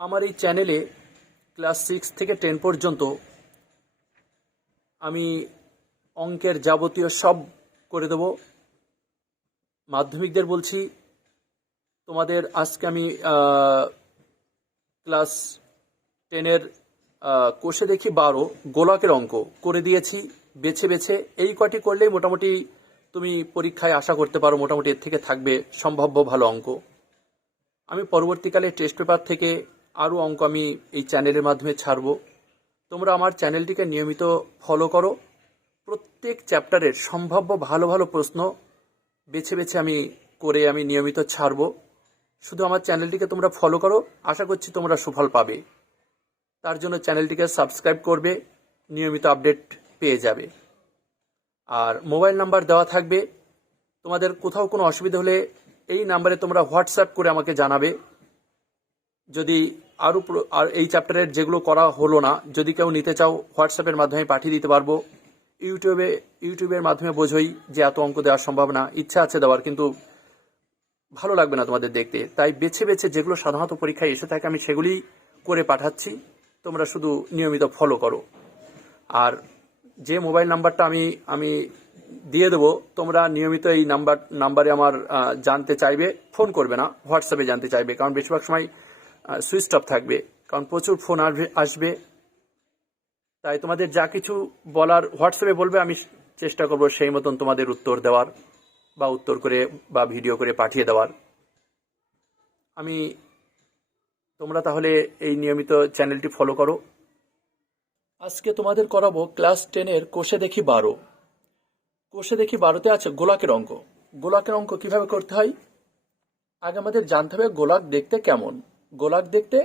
আমার এই চ্যানেলে ক্লাস 6 থেকে 10 পর্যন্ত আমি অঙ্কের যাবতীয় সব করে দেব। মাধ্যমিকদের বলছি, তোমাদের আজকে আমি ক্লাস 10-এর কোষে দেখি 12 গোলকের অঙ্ক করে দিয়েছি বেছে বেছে। এই কটি করলেই মোটামুটি তুমি পরীক্ষায় আশা করতে পারো মোটামুটি এর থেকে থাকবে সম্ভাব্য ভালো অঙ্ক। আমি পরবর্তীকালে টেস্ট পেপার থেকে আরও অঙ্ক আমি এই চ্যানেলের মাধ্যমে ছাড়ব। তোমরা আমার চ্যানেলটিকে নিয়মিত ফলো করো। প্রত্যেক চ্যাপ্টারের সম্ভাব্য ভালো ভালো প্রশ্ন বেছে বেছে আমি নিয়মিত ছাড়ব। শুধু আমার চ্যানেলটিকে তোমরা ফলো করো, আশা করছি তোমরা সুফল পাবে। তার জন্য চ্যানেলটিকে সাবস্ক্রাইব করবে, নিয়মিত আপডেট পেয়ে যাবে। আর মোবাইল নাম্বার দেওয়া থাকবে, তোমাদের কোথাও কোনো অসুবিধা হলে এই নাম্বারে তোমরা হোয়াটসঅ্যাপ করে আমাকে জানাবে। যদি আর এই চ্যাপ্টারের যেগুলো করা হলো না, যদি কেউ নিতে চাও হোয়াটসঅ্যাপের মাধ্যমে পাঠিয়ে দিতে পারবো। ইউটিউবের মাধ্যমে বোঝোই যে এত অঙ্ক দেওয়ার সম্ভব না, ইচ্ছা আছে দেওয়ার কিন্তু ভালো লাগবে না তোমাদের দেখতে, তাই বেছে বেছে যেগুলো সাধারণত পরীক্ষায় এসে থাকে আমি সেগুলি করে পাঠাচ্ছি। তোমরা শুধু নিয়মিত ফলো করো। আর যে মোবাইল নাম্বারটা আমি দিয়ে দেবো, তোমরা নিয়মিত এই নাম্বারে আমার জানতে চাইবে, ফোন করবে না, হোয়াটসঅ্যাপে জানতে চাইবে, কারণ বেশিরভাগ সময় সুইচ অফ থাকবে, কারণ প্রচুর ফোন আসবে। তাই তোমাদের যা কিছু বলার হোয়াটসঅ্যাপে বলবে, আমি চেষ্টা করব সেই মতন তোমাদের উত্তর দেওয়ার বা উত্তর করে বা ভিডিও করে পাঠিয়ে দেওয়ার। তোমরা তাহলে এই নিয়মিত চ্যানেলটি ফলো করো। আজকে তোমাদের করাবো ক্লাস 10-এর কোষে দেখি 12। কোষে দেখি 12তে আছে গোলকের অঙ্ক। গোলকের অঙ্ক কিভাবে করতে হয় আগে আমাদের জানতে হবে গোলক দেখতে কেমন। গোলক দেখতে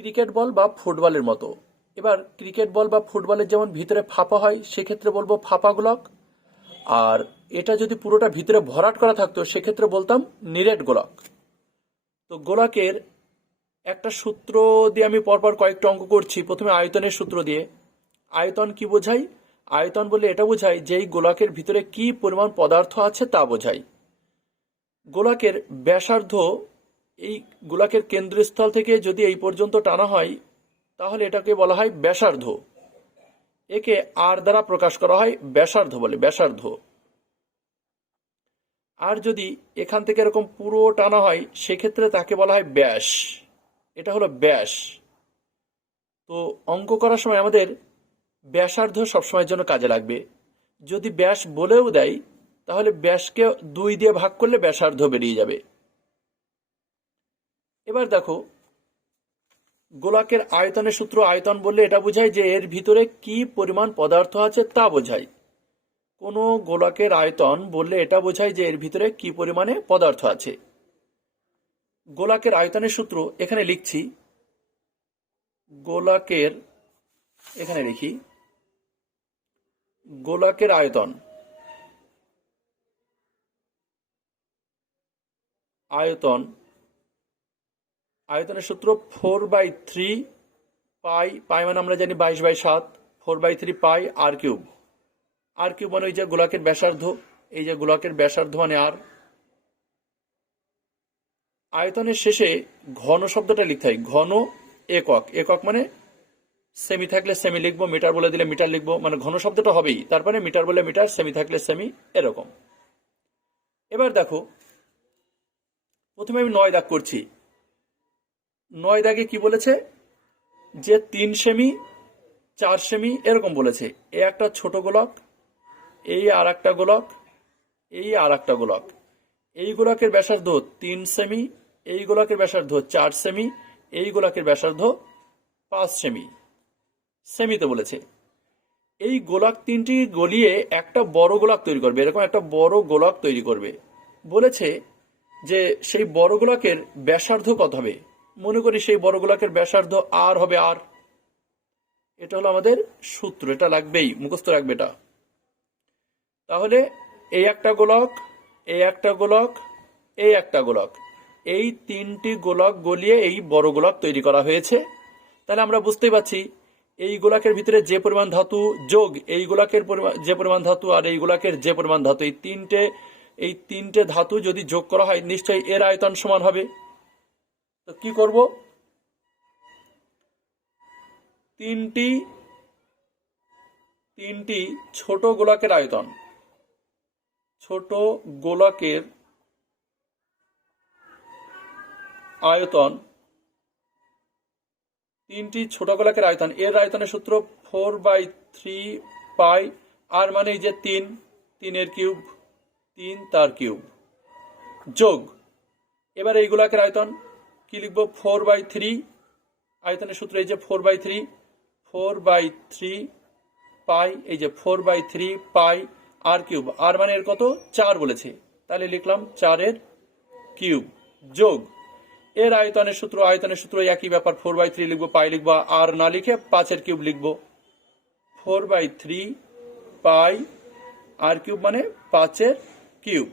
ক্রিকেট বল বা ফুটবলের মতো। এবার ক্রিকেট বল বা ফুটবলের যেমন ভিতরে ফাঁপা হয়, সেক্ষেত্রে বলবো ফাঁপা গোলক। আর এটা যদি পুরোটা ভিতরে ভরাট করা থাকতো, সেক্ষেত্রে বলতাম নিরেট গোলক। তো গোলকের একটা সূত্র দিয়ে আমি পরপর কয়েকটা অঙ্ক করছি। প্রথমে আয়তনের সূত্র দিয়ে। আয়তন কি বোঝায়? আয়তন বলে এটা বোঝায় যে এই গোলকের ভিতরে কি পরিমাণ পদার্থ আছে তা বোঝায়। গোলকের ব্যাসার্ধ এই গোলকের কেন্দ্রস্থল থেকে যদি এই পর্যন্ত টানা হয়, তাহলে এটাকে বলা হয় ব্যাসার্ধ। একে আর দ্বারা প্রকাশ করা হয়, ব্যাসার্ধ বলে, ব্যাসার্ধ। আর যদি এখান থেকে এরকম পুরো টানা হয়, সেক্ষেত্রে তাকে বলা হয় ব্যাস। এটা হলো ব্যাস। তো অঙ্ক করার সময় আমাদের ব্যাসার্ধ সবসময়ের জন্য কাজে লাগবে। যদি ব্যাস বলেও দেয়, তাহলে ব্যাসকে 2 দিয়ে ভাগ করলে ব্যাসার্ধ বেরিয়ে যাবে। এবার দেখো, গোলকের আয়তনের সূত্র। আয়তন বললে এটা বোঝায় যে এর ভিতরে কি পরিমাণ পদার্থ আছে তা বোঝায়। কোনো গোলকের আয়তন বললে এটা বোঝায় যে এর ভিতরে কি পরিমাণে পদার্থ আছে। গোলকের আয়তনের সূত্র এখানে লিখছি। গোলকের এখানে লিখি গোলকের আয়তন। আয়তনের সূত্র 4/3 পাই। পাই মানে আমরা জানি 22/7। 4/3 পাই আর কিউব। আর কিউব মানে ওই যে গোলকের ব্যাসার্ধ, এই যে গোলকের ব্যাসার্ধ মানে আর। আয়তনের শেষে ঘন শব্দটা লিখতে হয়। ঘন একক। একক মানে সেমি থাকলে সেমি লিখবো, মিটার বলে দিলে মিটার লিখবো, মানে ঘন শব্দটা হবেই। তারপরে মিটার বলে মিটার, সেমি থাকলে সেমি, এরকম। এবার দেখো, প্রথমে আমি 9 দাগ করছি। 9 দাগে কি বলেছে যে 3 সেমি 4 সেমি এরকম বলেছে। এই একটা ছোট গোলক, এই আর একটা গোলক, এই আর একটা গোলক। এই গোলকের ব্যাসার্ধ 3 সেমি, এই গোলকের ব্যাসার্ধ 4 সেমি, এই গোলকের ব্যাসার্ধ 5 সেমি। সেমিতে বলেছে। এই গোলক 3টি গলিয়ে একটা বড় গোলক তৈরি করবে। এরকম একটা বড় গোলক তৈরি করবে। বলেছে যে সেই বড় গোলকের ব্যাসার্ধ কত হবে। মনে করি সেই বড় গোলকের ব্যাসার্ধ আর হবে আর। এটা হলো আমাদের সূত্র, এটা লাগবেই, মুখস্থ রাখবে এটা। তাহলে এই একটা গোলক, এই একটা গোলক, এই একটা গোলক, এই 3টি গোলক গলিয়ে এই বড় গোলক তৈরি করা হয়েছে। তাহলে আমরা বুঝতেই পারছি এই গোলকের ভিতরে যে পরিমাণ ধাতু যোগ এই গোলকের যে পরিমাণ ধাতু আর এই গোলকের যে পরিমাণ ধাতু, এই তিনটে ধাতু যদি যোগ করা হয়, নিশ্চয়ই এর আয়তন সমান হবে। তো কি করব, তিনটি ছোট গোলকের আয়তন, ছোট গোলকের আয়তন, তিনটি ছোট গোলকের আয়তন, এর আয়তনের সূত্র 4/3 পাই, আর মানে এই যে 3 কিউব, 3 তার কিউব, যোগ, এবার এই গোলকের আয়তন কি লিখবো, 4/3, আয়তনের সূত্র এই যে 4/3 পাই, এই যে 4/3 পাই আর কিউব, আর মানে এর কত, 4 বলেছে, তাহলে লিখলাম 4 কিউব, যোগ এর আয়তনের সূত্র একই ব্যাপার, 4/3 লিখবো, পাই লিখবো, আর না লিখে 5 কিউব লিখবো, 4/3 পাই আর কিউব মানে 5 কিউব।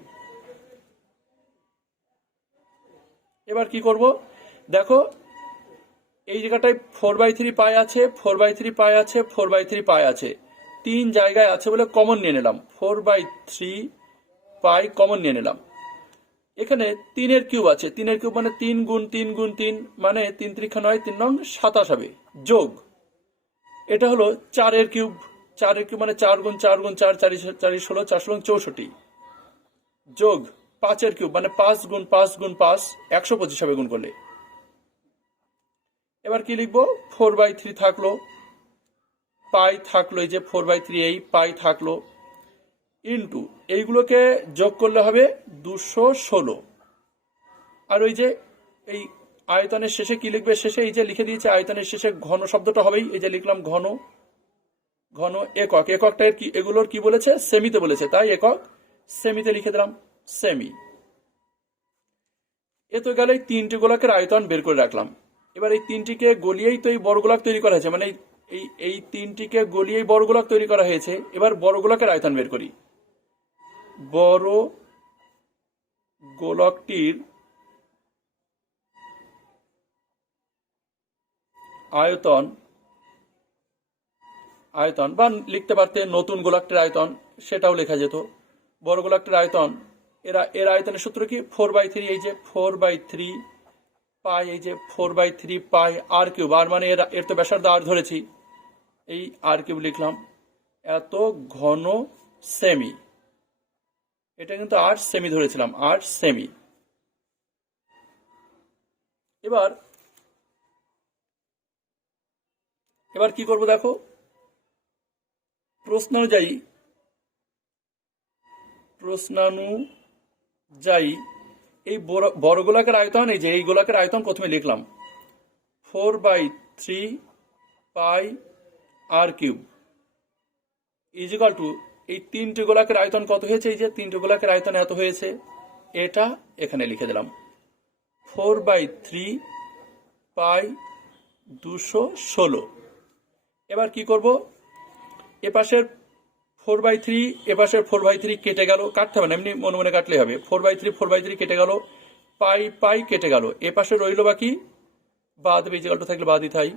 এবার কি করব, দেখো এই জায়গাটায় 4/3 পাই আছে, 4/3 পাই আছে, 4/3 পাই আছে, 3 জায়গায় আছে বলে কমন নিয়ে নিলাম, 4/3 পাই কমন নিয়ে নিলাম। এখানে 3 কিউব আছে, 3 কিউব মানে 3 গুণ 3 গুণ 3 মানে 3 × 9 3 নং 27 হবে, যোগ এটা হলো 4 কিউব, 4 কিউব মানে 4 গুণ 4 গুণ 4 4 4 16 4 16 64, যোগ 5 কিউব মানে 5 গুণ 5 গুণ 5 125 হবে গুণ করলে। এবার কি লিখবো, 4/3 থাকলো, পাই থাকলো, এই যে 4/3 এই পাই থাকলো, ইন্টু এইগুলোকে যোগ করলে হবে 216, আর ওই যে এই আয়তনের শেষে কি লিখবে, শেষে এই যে লিখে দিয়েছে আয়তনের শেষে ঘন শব্দটা হবেই, এই যে লিখলাম ঘন, ঘন একক, এককটা কি এগুলোর কি বলেছে, সেমিতে বলেছে, তাই একক সেমিতে লিখে দিলাম, সেমি। এ তো গেলে 3টি গোলকের আয়তন বের করে রাখলাম। এবার এই 3টিকে গলিয়েই তো এই বড় গোলক তৈরি করা হয়েছে, মানে এই 3টিকে গলিয়েই বড় গোলক তৈরি করা হয়েছে। এবার বড় গোলকের আয়তন বের করি, বড় গোলকটির আয়তন, বা লিখতে পারতে নতুন গোলকটির আয়তন, সেটাও লেখা যেত। বড় গোলকটির আয়তন, এর আয়তনের সূত্র কি, 4/3, এই যে 4/3 পাই, এই যে 4/3 পাই আর কিউব, আর মানে এর তো ব্যাসার্ধ আর ধরেছি, এই আর কিউব লিখলাম, এত ঘন সেমি, এটা কিন্তু 8 সেমি ধরেছিলাম, 8 সেমি। এবার কি করব, দেখো প্রশ্নানুযায়ী এই বড় গোলকের আয়তন, এই যে এই গোলকের আয়তন প্রথমে লিখলাম 4/3 পাই আর কিউব ইজিক্যাল টু এই 3টি গোলকের আয়তন কত হয়েছে, এই যে 3টি গোলকের আয়তন এত হয়েছে, এটা এখানে লিখে দিলাম 4/3 পাই 216। এবার কি করব, এপাশের 4/3 এপাশের 4/3 কেটে গেল, কাটতে হবে না, এমনি মনে মনে কাটলে হবে, 4/3 কেটে গেল, পাই কেটে গেল, এপাশে রইল বাকি বাদ, ইজিক্যাল টু থাকলে বাদই থাই,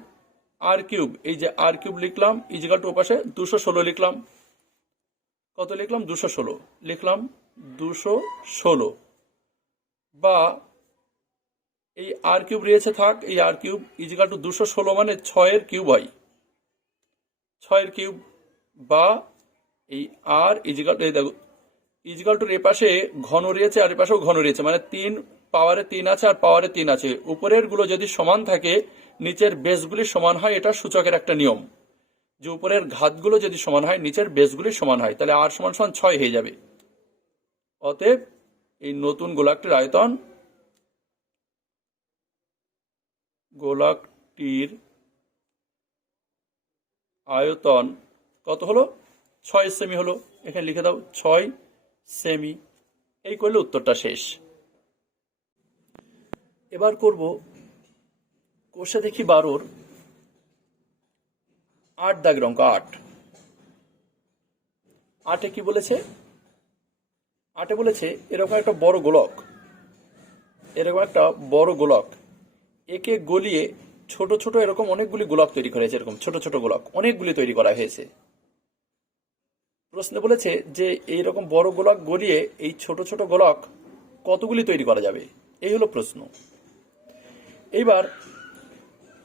আর কিউব, এই যে আর কিউব লিখলাম, ইজিক্যাল টু ওপাশে 216 লিখলাম, কত লিখলাম, 216 লিখলাম, 216, বা এই আর কিউব রয়েছে থাক, এই আর কিউব ইজিক্যাল টু 216 মানে 6 কিউব হয়, 6 কিউব, বা এই আর ইজিক্যাল, এই দেখো ইজিক্যাল টুর এপাশে ঘন রয়েছে আর এপাশেও ঘন রয়েছে, মানে 3 পাওয়ারে 3 আছে আর পাওয়ারে 3 আছে, উপরের গুলো যদি সমান থাকে নিচের বেসগুলি সমান হয়, এটা সূচকের একটা নিয়ম, যে উপরের ঘাতগুলো যদি সমান হয় নিচের বেসগুলি সমান হয়, তাহলে আর সমান সমান 6 হয়ে যাবে। অতএব এই নতুন গোলকটির আয়তন কত হলো, 6 সেমি হলো, এখানে লিখে দাও 6 সেমি। এই করলে উত্তরটা শেষ। এবার করব কোষে দেখি 12 8 দাগের অঙ্ক, 8 কি বলেছে, 8 বলেছে এরকম একটা বড় গোলক, একে গলিয়ে ছোট ছোট এরকম অনেকগুলি গোলক তৈরি করা হয়েছে, এরকম ছোট ছোট গোলক অনেকগুলি তৈরি করা হয়েছে। প্রশ্নে বলেছে যে এইরকম বড় গোলক গলিয়ে এই ছোট ছোট গোলক কতগুলি তৈরি করা যাবে, এই হলো প্রশ্ন। এইবার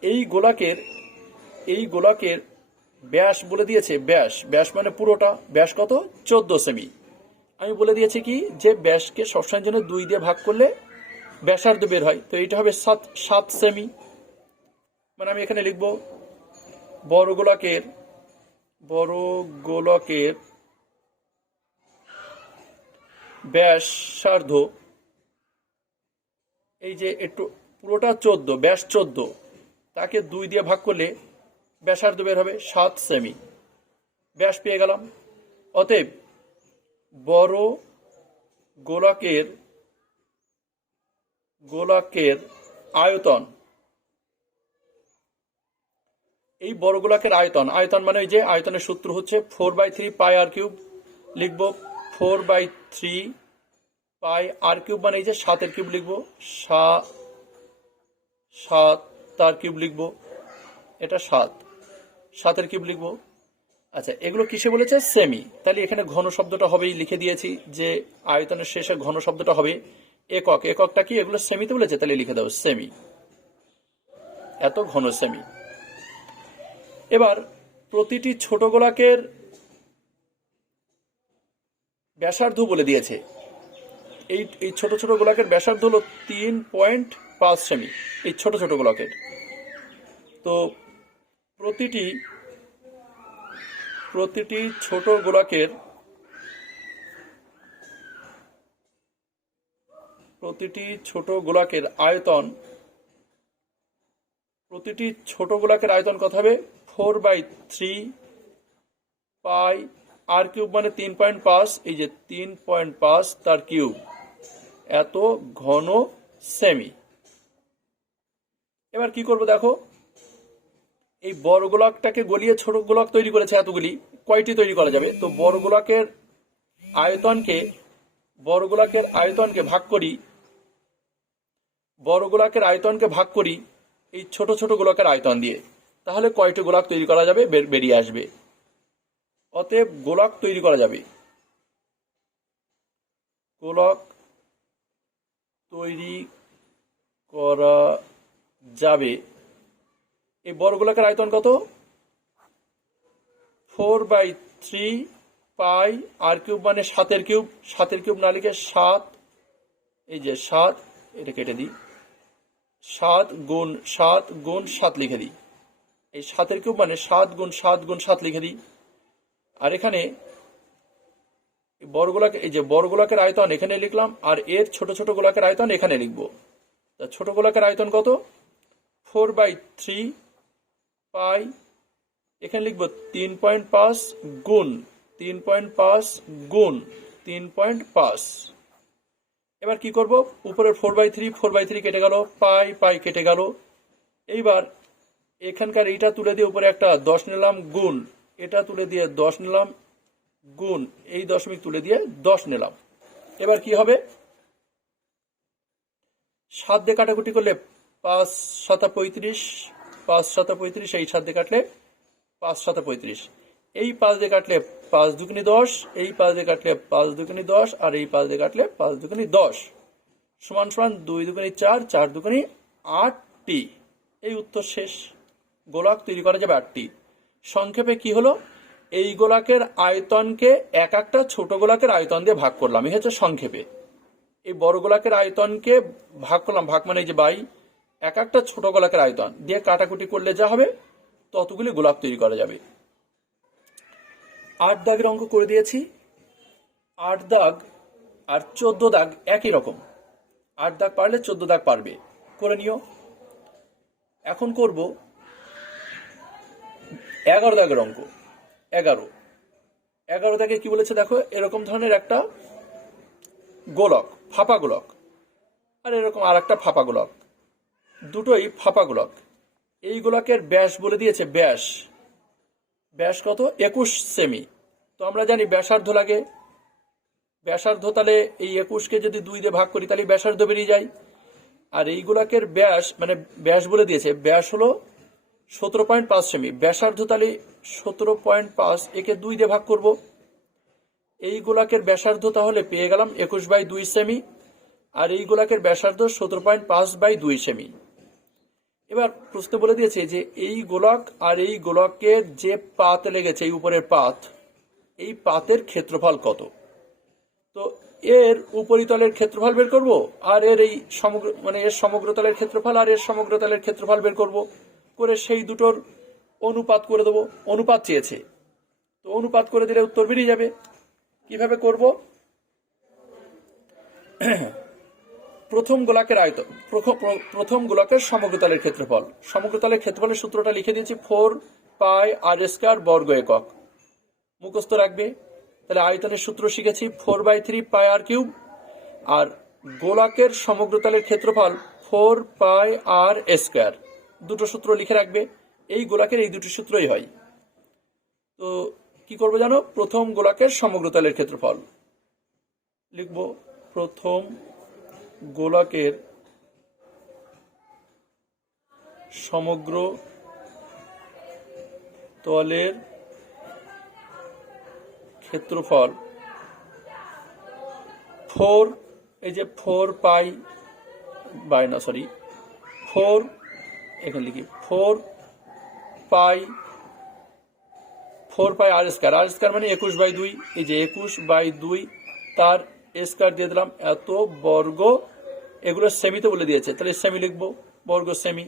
এই গোলকের এই গোলকের ব্যাস বলে দিয়েছে, ব্যাস ব্যাস মানে পুরোটা, ব্যাস কত, 14 সেমি। আমি বলে দিয়েছি কি যে ব্যাসকে সবসময়ের জন্য 2 দিয়ে ভাগ করলে ব্যাসার্ধ বের হয়, তো এইটা হবে 7 সেমি। মানে আমি এখানে লিখব বড় গোলকের ব্যাসার্ধ, এই যে একটু পুরোটা 14, ব্যাস 14, তাকে 2 দিয়ে ভাগ করলে ব্যাসার্ধ বের হবে 7 সেমি। ব্যাস পেয়ে গেলাম। অতএব বড় গোলকের আয়তন, এই বড় গোলকের আয়তন মানে যে আয়তনের সূত্র হচ্ছে 4/3 পাই আর কিউব। লিখবো 4/3 পাই আর কিউব, মানে এই যে 7 কিউব লিখবো, 7 তার কিউব লিখবো, এটা 7 কিউব লিখবো। আচ্ছা, এগুলো কিসে বলেছে, সেমি। তাহলে এখানে ঘন শব্দটা হবেই, লিখে দিয়েছি যে আয়তনের শেষে ঘন শব্দটা হবে একক। এককটা কি, এগুলো সেমিতে বলেছে, তাহলে লিখে দাও সেমি, এত ঘন সেমি। এবার প্রতিটি ছোট গোলকের ব্যাসার্ধ বলে দিয়েছে। এই ছোট ছোট গোলকের ব্যাসার্ধ হলো 3.5 সেমি, এই ছোট ছোট গোলকের। তো প্রতিটি ছোট গোলকের আয়তন, কত হবে, 4/3 পাই আর কিউব, মানে 3.5, এই যে 3.5 তার কিউব, এত ঘন সেমি। এবার কি করব দেখো, এই বড় গোলকটাকে গলিয়ে ছোট গোলক তৈরি করেছে এতগুলি, কয়টি তৈরি করা যাবে। তো বড় গোলকের আয়তনকে ভাগ করি এই ছোট ছোট গোলকের আয়তন দিয়ে, তাহলে কয়টি গোলক তৈরি করা যাবে বেরিয়ে আসবে। অতএব গোলক তৈরি করা যাবে, এই বড় গোলকের আয়তন কত, 4/3 পাই আর কিউব, মানে 7 কিউব। 7 কিউব না লিখে 7, এই যে 7, এটা কেটে দিই, 7 গুণ 7 লিখে দিই। এই 7 কিউব মানে 7 গুণ 7 লিখে দিই। আর এখানে এই যে বড় গোলকের আয়তন এখানে লিখলাম, আর এর ছোট ছোট গোলকের আয়তন এখানে লিখবো। তা ছোট গোলকের আয়তন কত, 4/3 পাই, এখানে লিখবো 3.5 গুণ 3.5। এবার কি করব, উপরের 4/3 কেটে গেল, পাই কেটে গেল। এইবার এখানকার এইটা তুলে দিয়ে উপরে একটা 10 নিলাম, গুণ এটা তুলে দিয়ে 10 নিলাম, গুণ এই দশমিক তুলে দিয়ে 10 নিলাম। এবার কি হবে, 7 দিয়ে কাটাকুটি করলে 5 7 35, 5 7 35, এই 7 দিয়ে কাটলে 5 7 35, এই 5 দিয়ে কাটলে 5 দুগুনি 10, এই 5 দিয়ে কাটলে 5 দুগুনি 10, আর এই 5 দিয়ে কাটলে 5 দুগুনি 10, সমান 2 দুগুনি 4, 4 দুগুনি 8টি। এই উত্তর শেষ। গোলক তৈরি করা যাবে 8টি। সংক্ষেপে কি হলো, এই গোলকের আয়তনকে এক একটা ছোট গোলকের আয়তন দিয়ে ভাগ করলাম, এই হচ্ছে সংক্ষেপে। এই বড় গোলকের আয়তনকে ভাগ করলাম, ভাগ মানে এই যে বাই, এক একটা ছোট গোলকের আয়তন দিয়ে কাটাকুটি করলে যা হবে ততগুলি গোলক তৈরি করা যাবে। 8 দাগের অঙ্ক করে দিয়েছি। 8 দাগ আর 14 দাগ একই রকম। 8 দাগ পারলে 14 দাগ পারবে, করে নিও। এখন করব 11 দাগের অঙ্ক। 11 দাগে কি বলেছে দেখো, এরকম ধরনের একটা গোলক, ফাঁপা গোলক, আর এরকম আর একটা ফাঁপা গোলক, দুটোই ফাঁপা গোলক। এই গোলকের ব্যাস বলে দিয়েছে, ব্যাস কত, 21 সেমি। তো আমরা জানি ব্যাসার্ধ লাগে, ব্যাসার্ধ, তাহলে এই 21কে যদি 2 দিয়ে ভাগ করি তাহলে ব্যাসার্ধ বেরিয়ে যায়। আর এই গোলকের ব্যাস, মানে ব্যাস বলে দিয়েছে, ব্যাস হলো 17.5 সেমি, ব্যাসার্ধ তাহলে 17.5, একে 2 দিয়ে ভাগ করব। এই গোলকের ব্যাসার্ধ তাহলে পেয়ে গেলাম 21/2 সেমি, আর এই গোলকের ব্যাসার্ধ 17.5/2 সেমি। এবার প্রশ্ন বলে দিয়েছে যে এই গোলক আর এই গোলকের যে পাত লেগেছে, এই উপরের পাত, এই পাতের ক্ষেত্রফল কত। তো এর উপরিতলের ক্ষেত্রফল বের করব, আর এর এই সমগ্র এর সমগ্রতলের ক্ষেত্রফল আর এর সমগ্রতলের ক্ষেত্রফল বের করব, করে সেই দুটোর অনুপাত করে দেবো। অনুপাত চেয়েছে, তো অনুপাত করে দিলে উত্তর বেরিয়ে যাবে। কিভাবে করব? প্রথম গোলকের আয়তন, প্রথম গোলকের সমগ্রতলের ক্ষেত্রফল। সমগ্রতলের ক্ষেত্রফলের সূত্রটা লিখে দিয়েছি, 4πr² বর্গ একক, মুখস্থ রাখবে। তাহলে আয়তনের সূত্র শিখেছি 4/3πr³, আর গোলকের সমগ্রতলের ক্ষেত্রফল 4πr²। দুটো সূত্র লিখে রাখবে, এই গোলকের এই দুটি সূত্রই হয়। তো কি করবো জানো? প্রথম গোলকের সমগ্রতলের ক্ষেত্রফল লিখব, প্রথম গোলকের সমগ্র তলের ক্ষেত্রফল 4, এই যে 4π এখানে লিখি 4πr², মানে 21/2, এই যে 21/2 তার স্কয়ার দিয়ে দিলাম, এত বর্গ। এগুলো সেমিতে বলে দিয়েছে, তাহলে সেমি লিখবো, বর্গ সেমি।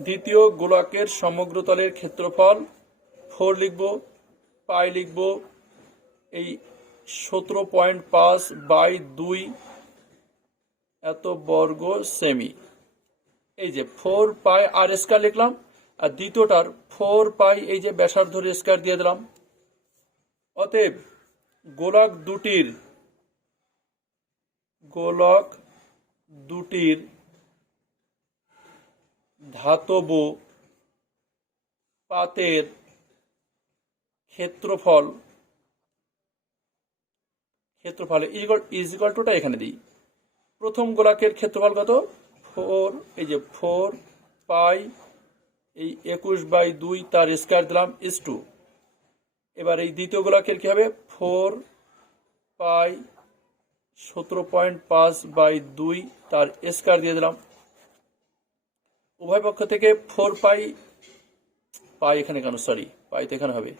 দ্বিতীয় গোলকের সমগ্রতলের ক্ষেত্রফল 4 লিখব, পাই লিখব এই 17.5/2 এত বর্গ সেমি। এই যে 4πr² লিখলাম, আর দ্বিতীয়টার 4π, এই যে ব্যাসার্ধর স্কয়ার দিয়ে দিলাম। অতএব গোলক দুটির ধাতব পাতের ক্ষেত্রফল ইজ ইকুয়াল টুটা এখানে দিই। প্রথম গোলকের ক্ষেত্রফল কত? 4, এই যে 4π এই 21/2 তার স্কয়ার দিলাম ইজ টু। এবার এই দ্বিতীয় গোলকের কি হবে? 4π 17.5/2 তার স্কয়ার দিয়ে দিলাম। উভয় পক্ষ থেকে 4π, এখানে কেন, সরি, পাই তো এখানে হবে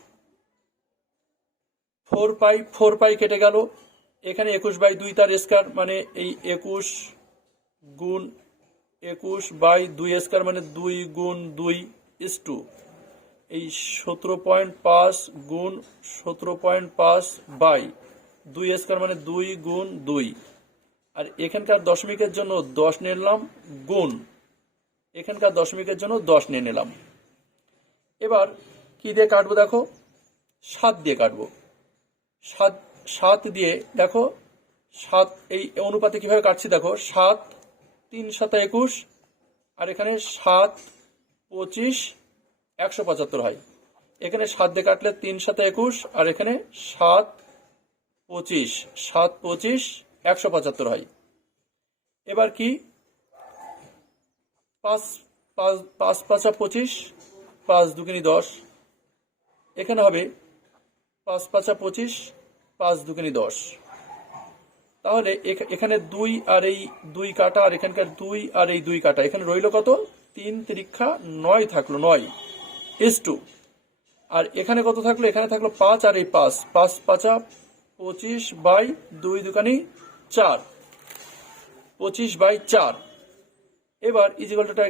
4π কেটে গেল। এখানে 21/2 তার স্কয়ার, মানে এই 21 গুণ 21/2 স্কয়ার, মানে 2 গুণ 2 ইজ টু এই 17.5 গুণ 17.5/2 স্কয়ার, মানে 2 গুণ 2। আর এখানকার দশমিকের জন্য 10 নিয়ে নিলাম, গুণ এখানকার দশমিকের জন্য 10 নিয়ে নিলাম। এবার কি দিয়ে কাটবো দেখো? 7 দিয়ে কাটবো। 7 দিয়ে দেখো, 7 এই অনুপাতে কিভাবে কাটছি দেখো, 7 3 7 21, আর এখানে 7 25 175 হয়। এখানে 7 দিয়ে কাটলে 3 7 21, আর এখানে 7 25 175 হয়। এবার কি, 5 5 5 5 25, 5 2 10, এখানে হবে 5 5 25, 5 2 10। তাহলে এখানে 2 আর এই 2 কাটা, আর এখানকার 2 আর এই 2 কাটা, এখানে রইল কত? 3 3 9 থাকলো, 9 ইজ টু। আর এখানে কত থাকলো? এখানে থাকলো 5 আর এই 5, 5 5 25/2 দুকানি 4, 25/4। এবার ইজিকলটা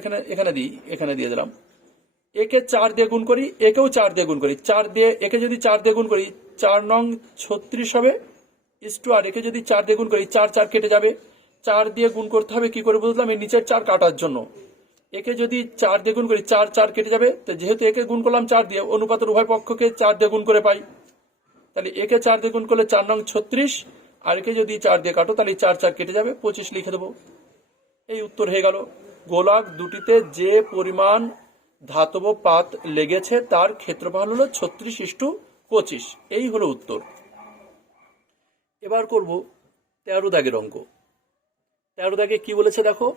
এখানে দিয়ে দিলাম। একে 4 দিয়ে গুণ করি, একেও 4 দিয়ে গুণ করি। 4 দিয়ে একে যদি 4 দিয়ে গুণ করি, 4 নং 36 হবে ইজ টু। আর একে যদি 4 দিয়ে গুণ করি, 4 4 কেটে যাবে। 4 দিয়ে গুণ করতে হবে, কি করে বুঝলাম? এই নিচের 4 কাটার জন্য। একে যদি 4 দিয়ে গুণ করি, 4 4 কেটে যাবে। তো যেহেতু একে গুণ করলাম 4 দিয়ে, অনুপাতের উভয় পক্ষকে 4 দিয়ে গুণ করে পাই। তাহলে একে 4 দিয়ে গুণ করলে 4 নং 36, আর একে যদি 4 দিয়ে কাটো, তাহলে 4 4 কেটে যাবে, 25 লিখে দেবো। এই উত্তর হয়ে গেল। গোলক দুটিতে যে পরিমাণ ধাতব পাত লেগেছে তার ক্ষেত্রফল হলো 36:25। এই হলো উত্তর। এবার করব 13 দাগের অঙ্ক। 13 দাগে কি বলেছে দেখো,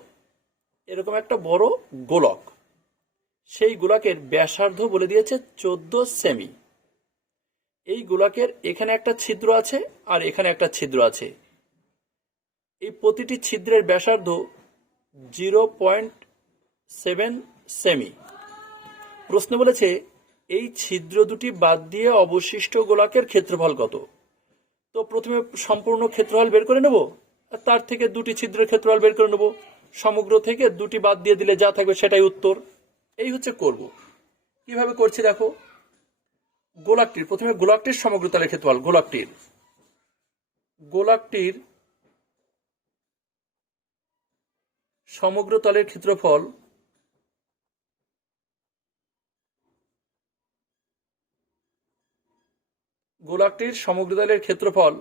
এরকম একটা বড় গোলক, সেই গোলকের ব্যাসার্ধ বলে দিয়েছে 14 সেমি। এই গোলকের এখানে একটা ছিদ্র আছে, আর এখানে একটা ছিদ্র আছে। এই প্রতিটি ছিদ্রের ব্যাসার্ধ 0.7 সেমি। প্রশ্ন বলেছে এই ছিদ্র দুটি বাদ দিয়ে অবশিষ্ট গোলকের ক্ষেত্রফল কত। তো প্রথমে সম্পূর্ণ ক্ষেত্রফল বের করে নেব, আর তার থেকে দুটি ছিদ্রের ক্ষেত্রফল বের করে নেব। সমগ্র থেকে দুটি বাদ দিয়ে দিলে যা থাকবে সেটাই উত্তর। এই হচ্ছে করব। কিভাবে করছি দেখো। গোলাকটির প্রথমে গোলাকটির সমগ্র তলের ক্ষেত্রফল, গোলাকটির সমগ্র তলের ক্ষেত্রফল গোলাকটির সমগ্র তলের ক্ষেত্রফল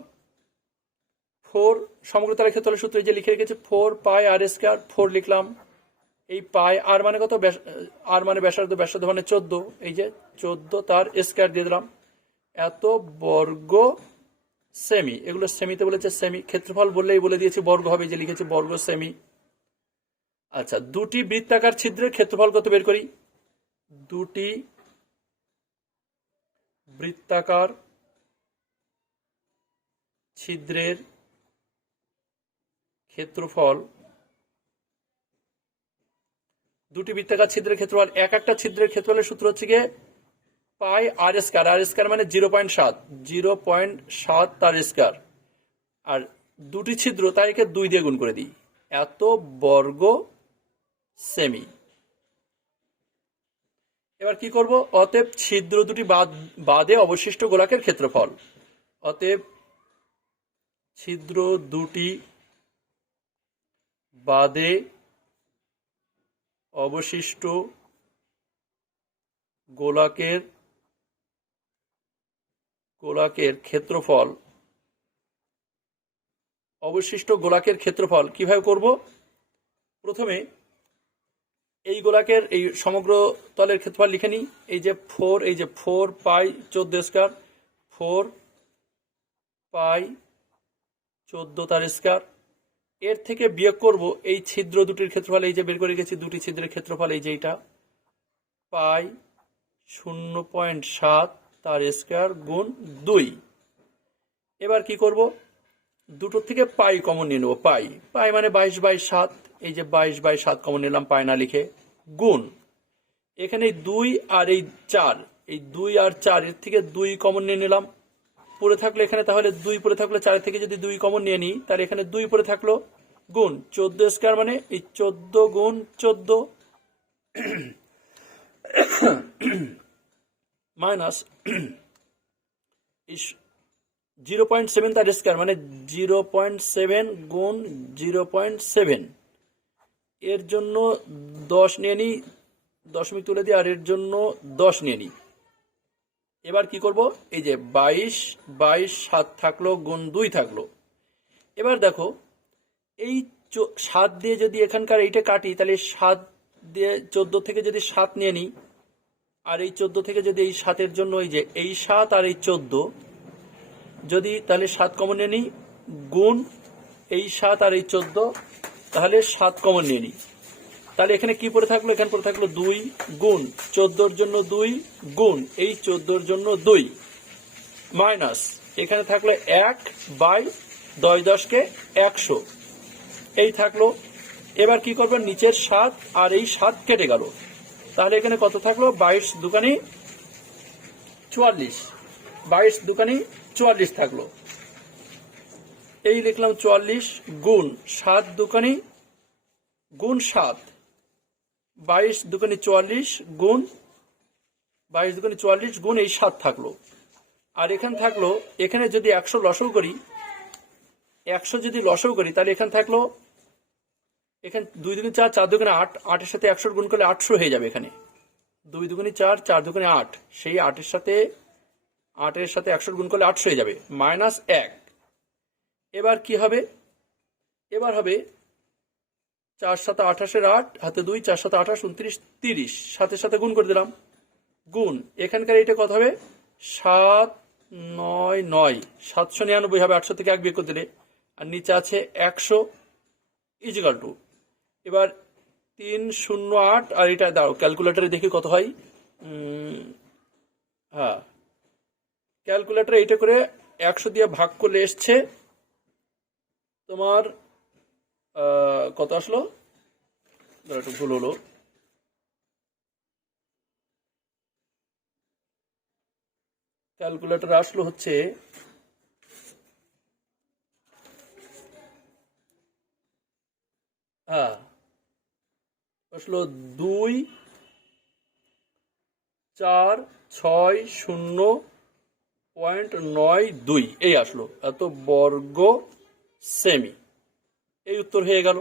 4 সমগ্র তলের ক্ষেত্রফলের সূত্রে যে লিখে রেখেছে 4 পাই আর স্কয়ার। 4 লিখলাম, এই পাই আর মানে কত, আর মানে ব্যাসার্ধ, ব্যাসার্ধ মানে 14, এই যে 14 তার স্কয়ার দিয়ে দিলাম, এত বর্গ সেমি। এগুলো সেমিতে বলেছে সেমি, ক্ষেত্রফল বললেই বলে দিয়েছি বর্গ হবে, যে লিখেছি বর্গ সেমি। আচ্ছা, দুটি বৃত্তাকার ছিদ্রের ক্ষেত্রফল কত বের করি। দুটি বৃত্তাকার ছিদ্রের ক্ষেত্রফল, দুটি বৃত্তাকার ছিদ্রের ক্ষেত্রফল, এক একটা ছিদ্রের ক্ষেত্রফলের সূত্র হচ্ছে গিয়ে পাই আর স্কয়ার। আর স্কয়ার মানে 0.7 তার স্কয়ার, আর দুটি ছিদ্র তাই একে 2 দিয়ে গুণ করে দিই, এত বর্গ সেমি। এবার কি করব, অতএব ছিদ্র দুটি বাদে অবশিষ্ট গোলকের ক্ষেত্রফল। অতএব ছিদ্র দুটি বাদে অবশিষ্ট গোলকের ক্ষেত্রফল, অবশিষ্ট গোলকের ক্ষেত্রফল কিভাবে করব। প্রথমে এই গোলকের এই সমগ্র তলের ক্ষেত্রফল লিখে নিই। এই যে 4, এই যে 4 পাই 14 স্কয়ার, 4 পাই 14 তার স্কয়ার। এর থেকে বিয়োগ করব এই ছিদ্র দুটির ক্ষেত্রফল, এই যে বের করে গেছি দুটি ছিদ্রের ক্ষেত্রফল, এই যে এটা পাই 0.7 তার স্কয়ার গুণ 2। এবার কি করব, দুটোর থেকে পাই কমন নিয়ে নেব। পাই মানে 22/7, এই যে 22/7 কমন নিলাম পাই না লিখে, গুণ এখানে 2 আর এই 4, এই 2 আর 4 এর থেকে 2 কমন নিয়ে নিলাম। পড়ে থাকলো এখানে, তাহলে 2 পড়ে থাকলো, 4 থেকে যদি 2 কমন নিয়ে নিই তাহলে এখানে 2 পড়ে থাকলো, গুণ 14 স্কয়ার মানে এই 14 গুণ 14 মাইনাস 0.7 তার স্কয়ার মানে 0.7 গুণ 0.7। এর জন্য 10 নিয়ে নিই, দশমিক তুলে দিই, আর এর জন্য 10 নিয়ে নিই। এবার কি করব, এই যে 22/7 থাকলো গুণ 2 থাকলো। এবার দেখো এই 7 দিয়ে যদি এখানকার এইটা কাটি, তাহলে 7 দিয়ে 14 থেকে যদি 7 নিয়ে নিই, আর এই 14 থেকে যদি এই 7-এর জন্য এই যে এই 7 আর এই 14 যদি তাহলে 7 কমন নিয়ে নিই, গুণ এই 7 আর এই 14, তাহলে 7 কমন নিয়ে নিই, তাহলে এখানে কি পড়ে থাকলো, এখানে পড়ে থাকলো 2 গুণ 14-র জন্য 2 গুণ এই 14-র জন্য 2 মাইনাস এখানে থাকলো 1/10 100, এই থাকলো। এবার কি করবেন, নিচের 7 আর এই 7 কেটে গেল, তাহলে এখানে কত থাকলো, 22 দুকানি 44, 22 দুকানি 44 থাকলো। এই লিখলাম 44 গুণ 7 দুকানি গুণ 7, 22 দুকানি 44 গুণ 22 দুকানি 44 গুণ এই 7 থাকলো। আর এখানে থাকলো, এখানে যদি 100 লসাগু করি, 100 যদি লসাগু করি তাহলে এখানে থাকলো, এখানে 2 দুগুণে 4, 4 দুগুণে 8, 8-এর সাথে 100 গুণ করলে 800 হয়ে যাবে। এখানে 2 দুগুণে 4, 4 দুগুণে 8, সেই 8-এর সাথে 100 গুণ করলে 800 হয়ে যাবে, মাইনাস 1। এবার কি হবে, এবার হবে 4 7 28-এর 8 হাতে 2, 4 7 28 29 30, 7-এর সাথে গুণ করে দিলাম, গুণ এখানকার এটা কত হবে, 7 9 9 799 হবে, 800 থেকে 1 বিয়োগ করে দিলে, আর নিচে আছে 100 ইজিক্যাল টু, এবার 308, আর এটা দাও ক্যালকুলেটরে দেখি কত হয়। হ্যাঁ, ক্যালকুলেটরে এটা করে 100 দিয়ে ভাগ করলে এসছে তোমার কত আসলো, একটু ভুল হলো। ক্যালকুলেটর আসলো হচ্ছে হ্যাঁ আসলো 2,4,6,0.92 এই আসলো, এত বর্গ সেমি। এই উত্তর হয়ে গেল।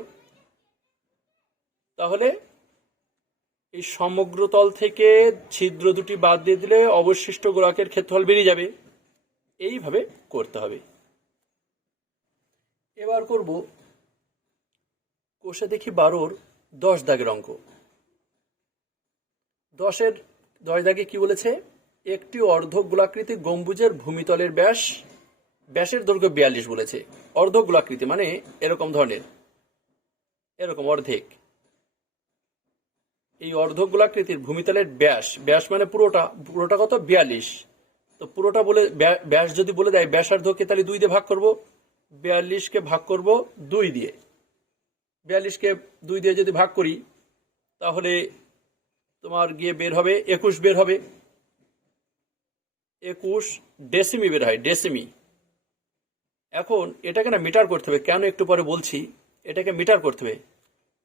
তাহলে এই সমগ্র তল থেকে ছিদ্র দুটি বাদ দিয়ে দিলে অবশিষ্ট গোলকের ক্ষেত্রফল বেরিয়ে যাবে। এইভাবে করতে হবে। এবার করব কোষে দেখি 12-র 10 দাগের অঙ্ক। 10 দাগে কি বলেছে? একটি অর্ধ গোলাকৃতি গম্বুজের ভূমিতলের ব্যাসের দৈর্ঘ্য 42 বলেছে। অর্ধ গোলাকৃতি মানে এরকম ধরনের, এরকম অর্ধেক। এই অর্ধ গোলাকৃতির ভূমিতলের ব্যাস মানে পুরোটা কত? 42। তো পুরোটা বলে ব্যাস যদি বলে দেয়, ব্যাসার্ধকে তাহলে 2 দিয়ে ভাগ করব। 42কে ভাগ করব 2 দিয়ে। 42কে 2 দিয়ে যদি ভাগ করি তাহলে তোমার গিয়ে বের হবে 21 বের হবে। 21 ডেসিমি বের হয়, ডেসিমি। এখন এটাকে না মিটার করতে হবে, কেন একটু পরে বলছি। এটাকে মিটার করতে হবে।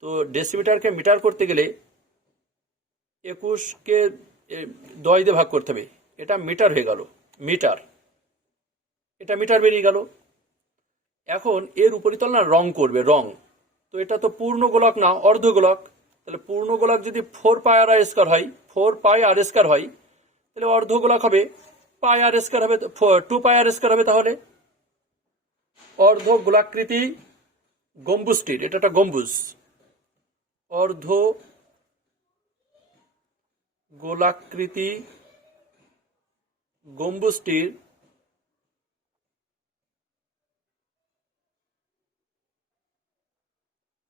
তো ডেসিমিটারকে মিটার করতে গেলে 21কে 10 দিয়ে ভাগ করতে হবে। এটা মিটার হয়ে গেল, মিটার। এটা মিটার বেরিয়ে গেল। এখন এর উপরিতল না রং করবে, রং। তো এটা তো পূর্ণ গোলক না, অর্ধ গোলক। তাহলে পূর্ণ গোলক যদি 4 পাই আর স্কয়ার হয়, 4 পাই আর স্কয়ার হয়, তাহলে অর্ধ গোলক হবে পাই আর স্কয়ার হবে, 2 পাই আর স্কয়ার হবে। তাহলে অর্ধ গোলাকৃতি গম্বুজটির, এটা একটা গম্বুজ, অর্ধ গোলাকৃতি গম্বুজটির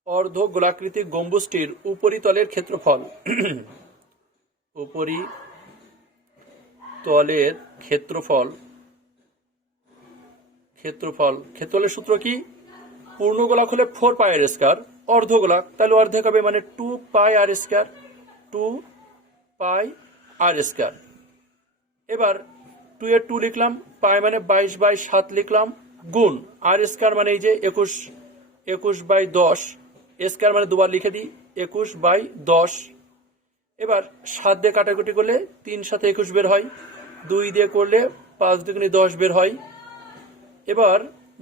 অর্ধ গোলাকৃতি গম্বুজটির উপরিতলের ক্ষেত্রফল উপরিতলের ক্ষেত্রফলের সূত্র কি? পূর্ণ গোলক হলে 4 পাই আর স্কয়ার, অর্ধ গোলক তাহলে অর্ধেক হবে, মানে 2 পাই আর স্কয়ার, 2 পাই আর স্কয়ার। এবার 2 এর 2 লিখলাম, পাই মানে 22/7 লিখলাম, গুণ আর স্কয়ার মানে এই যে 21/10, স্কয়ার মানে দুবার লিখে দিই, 21/10। এবার 7 দিয়ে কাটাকুটি করলে 3 7 21 বের হয়, 2 দিয়ে করলে 5 দুগুণে 10 বের হয়। এবার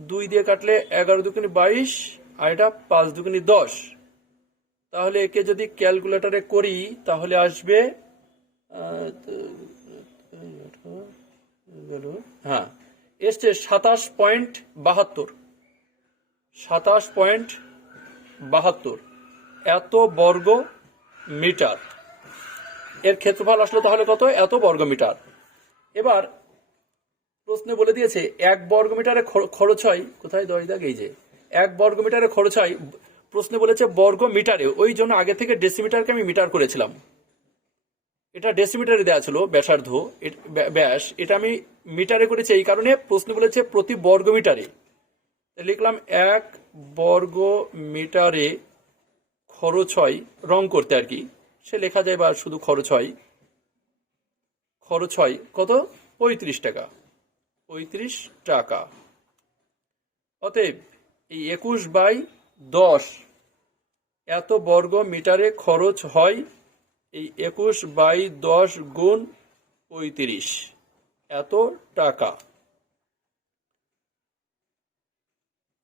2 দিয়ে কাটলে 11 দুগুণে 22, আর এটা 5 দুগুণে 10। তাহলে একে যদি ক্যালকুলেটরে করি তাহলে আসবে হ্যাঁ এসছে 27.72, 27.72 এত বর্গ মিটার। এর ক্ষেত্রফল আসলো তাহলে কত? এত বর্গ মিটার। এবার প্রশ্নে বলে দিয়েছে 1 বর্গ মিটারে খরচ হয়, কোথায় 10 দাগ, এই যে 1 বর্গ মিটারে খরচ হয়। প্রশ্নে বলেছে বর্গ মিটারে, ওই জন্য আগে থেকে ডেসিমিটারকে আমি মিটার করেছিলাম। এটা ডেসিমিটারে দেওয়া ছিল ব্যাসার্ধ, ব্যাস, এটা আমি মিটারে করেছি। এই কারণে প্রশ্ন বলেছে প্রতি বর্গ মিটারে। লিখলাম 1 বর্গ মিটারে খরচ হয়, রং করতে আর কি, সে লেখা যায়, বা শুধু খরচ হয় কত? 35 টাকা, 35 টাকা। অতএব এই 21/10 এত বর্গ মিটারে খরচ হয়, এই 21/10 গুণ 35 এত টাকা।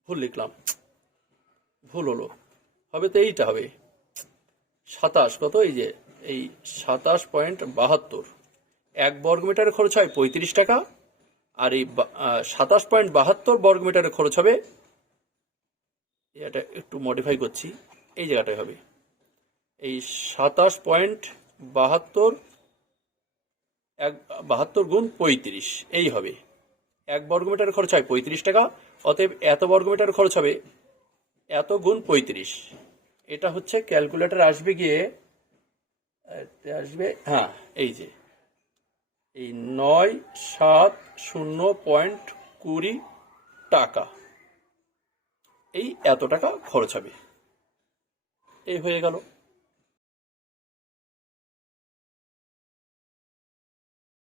ভুল লিখলাম, ভুল হলো, হবে তো এইটা হবে 27, কত? এই যে এই 27.72। 1 বর্গ মিটারে খরচ হয় 35 টাকা, আর এই 27.72 বর্গ মিটারে খরচ হবে, এটা একটু মডিফাই করছি, এই জায়গাটায় হবে এই 27.72 গুণ 35, এই হবে। 1 বর্গ মিটারে খরচ হয় 35 টাকা, অতএব এত বর্গ মিটারে খরচ হবে এত গুণ 35। এটা হচ্ছে ক্যালকুলেটর আসবে গিয়ে, আসবে হ্যাঁ এই যে এই 970.20 টাকা, এই এত টাকা খরচ হবে। এই হয়ে গেল।